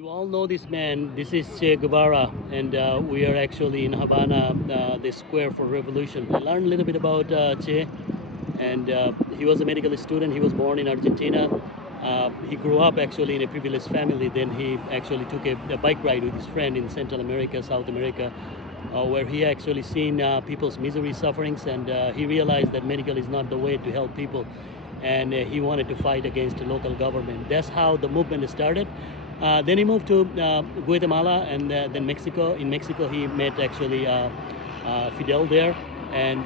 You all know this man. This is Che Guevara, and we are actually in Havana, the square for revolution. I learned a little bit about Che, and he was a medical student. He was born in Argentina. He grew up actually in a privileged family. Then he actually took a bike ride with his friend in Central America, South America, where he actually seen people's misery, sufferings, and he realized that medical is not the way to help people, and he wanted to fight against the local government. That's how the movement started. Then he moved to Guatemala and then Mexico. In Mexico, he met actually Fidel there, and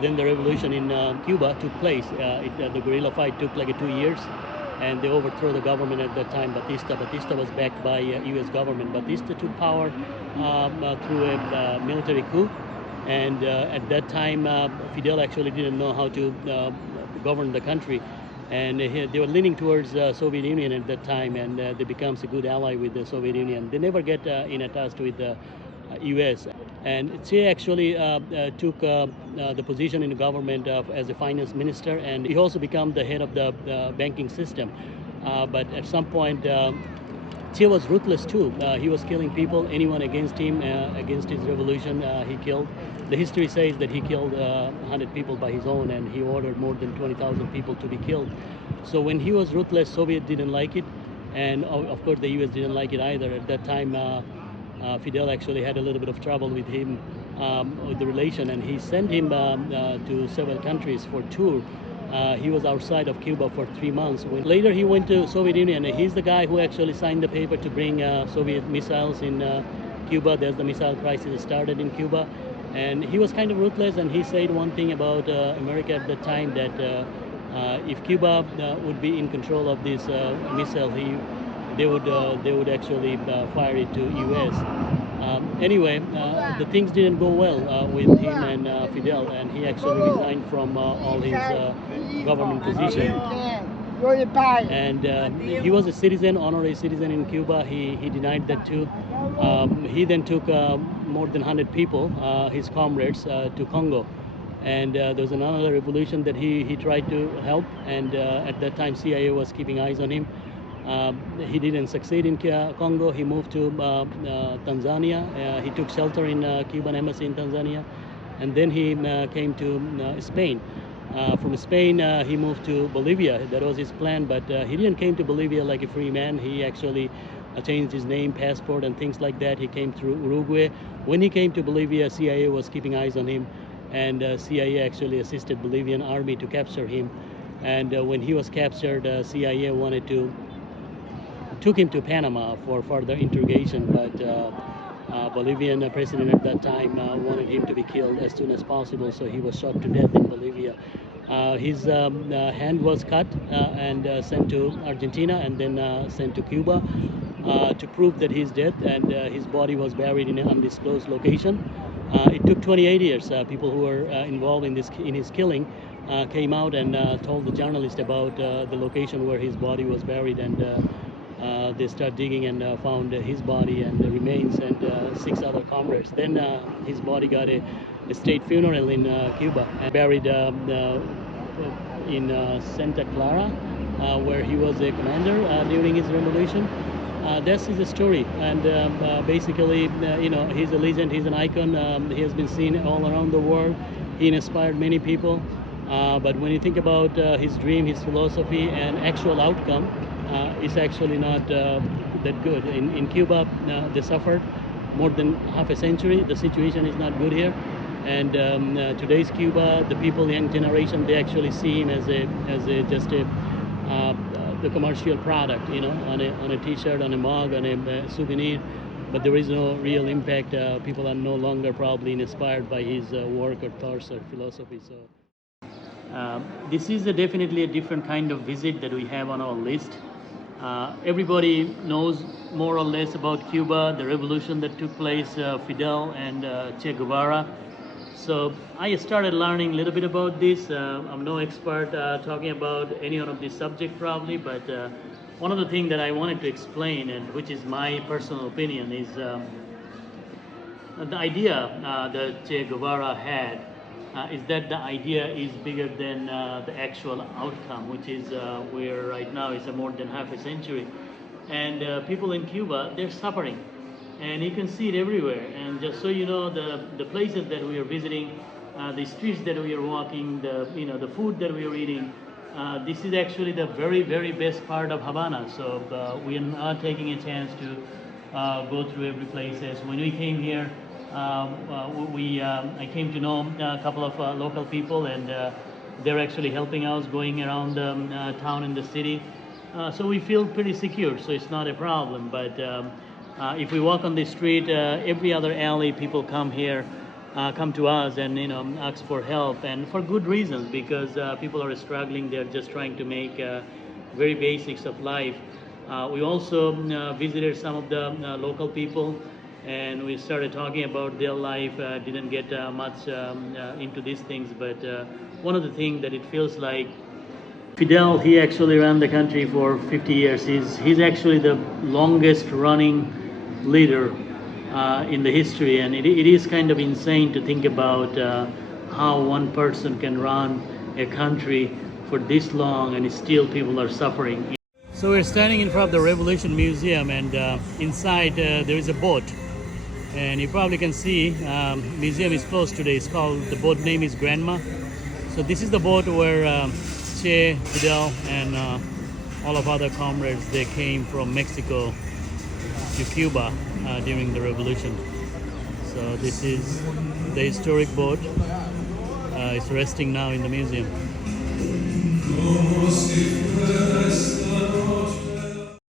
then the revolution in Cuba took place. The guerrilla fight took like 2 years, and they overthrew the government at that time, Batista. Batista was backed by U.S. government. Batista took power through a military coup, and at that time, Fidel actually didn't know how to govern the country, and they were leaning towards Soviet Union at that time, and they becomes a good ally with the Soviet Union. They never get in a touch with the U.S. And Che actually took the position in the government as a finance minister, and he also became the head of the banking system. But at some point, Che was ruthless too. He was killing people, anyone against him, against his revolution, he killed. The history says that he killed 100 people by his own, and he ordered more than 20,000 people to be killed. So when he was ruthless, Soviet didn't like it, and of course the US didn't like it either. At that time, Fidel actually had a little bit of trouble with him, with the relation, and he sent him to several countries for tour. He was outside of Cuba for 3 months. Later he went to Soviet Union. He's the guy who actually signed the paper to bring Soviet missiles in Cuba. There's the missile crisis started in Cuba. And he was kind of ruthless, and he said one thing about America at the time, that if Cuba would be in control of this missile, they would actually fire it to U.S. Anyway, the things didn't go well with him and Fidel, and he actually resigned from all his government position. And he was a citizen, honorary citizen in Cuba. He denied that too. He then took more than 100 people, his comrades, to Congo. And there was another revolution that he tried to help, and at that time CIA was keeping eyes on him. He didn't succeed in Congo. He moved to Tanzania. He took shelter in Cuban embassy in Tanzania, and then he came to Spain. From Spain, he moved to Bolivia. That was his plan, but he didn't came to Bolivia like a free man. He actually changed his name, passport, and things like that. He came through Uruguay. When he came to Bolivia, CIA was keeping eyes on him, and CIA actually assisted Bolivian army to capture him. And when he was captured, CIA took him to Panama for further interrogation, but Bolivian president at that time wanted him to be killed as soon as possible, so he was shot to death in Bolivia. His hand was cut and sent to Argentina, and then sent to Cuba to prove that he's dead, and his body was buried in an undisclosed location. It took 28 years. People who were involved in his killing came out and told the journalist about the location where his body was buried, and they started digging and found his body and the remains, and 6 other comrades. Then his body got a state funeral in Cuba, and buried in Santa Clara, where he was a commander during his revolution. That's his story, and basically, he's a legend, he's an icon. He has been seen all around the world. He inspired many people, but when you think about his dream, his philosophy, and actual outcome, it's actually not that good. In Cuba, they suffered more than half a century. The situation is not good here, and today's Cuba, the people, young generation, they actually see him as just the commercial product, on a T-shirt, on a mug, on a souvenir, but there is no real impact. People are no longer probably inspired by his work or thoughts or philosophy. So this is definitely a different kind of visit that we have on our list. Everybody knows more or less about Cuba, the revolution that took place, Fidel and Che Guevara. So I started learning a little bit about this. I'm no expert talking about any one of this subject probably, but one of the things that I wanted to explain, and which is my personal opinion, is the idea that Che Guevara had is that the idea is bigger than the actual outcome, which is where right now is more than half a century. and people in Cuba, they're suffering, and you can see it everywhere. And just so you know, the places that we are visiting, the streets that we are walking, the food that we are eating, this is actually the very best part of Havana. So we are not taking a chance to go through every places. When we came here, I came to know a couple of local people, and they're actually helping us going around the town and the city. So we feel pretty secure, so it's not a problem. But if we walk on the street, every other alley, people come here, come to us, and ask for help, and for good reasons, because people are struggling. They're just trying to make very basics of life. We also visited some of the local people, and we started talking about their life. Didn't get much into these things, but one of the things that it feels like, Fidel, he actually ran the country for 50 years. He's actually the longest running leader in the history, and it is kind of insane to think about how one person can run a country for this long and still people are suffering. So we're standing in front of the Revolution Museum, and inside there is a boat, and you probably can see museum is closed today. It's called, the boat name is Grandma. So this is the boat where Che, Fidel, and all of other comrades, they came from Mexico to Cuba during the revolution. So this is the historic boat. It's resting now in the museum.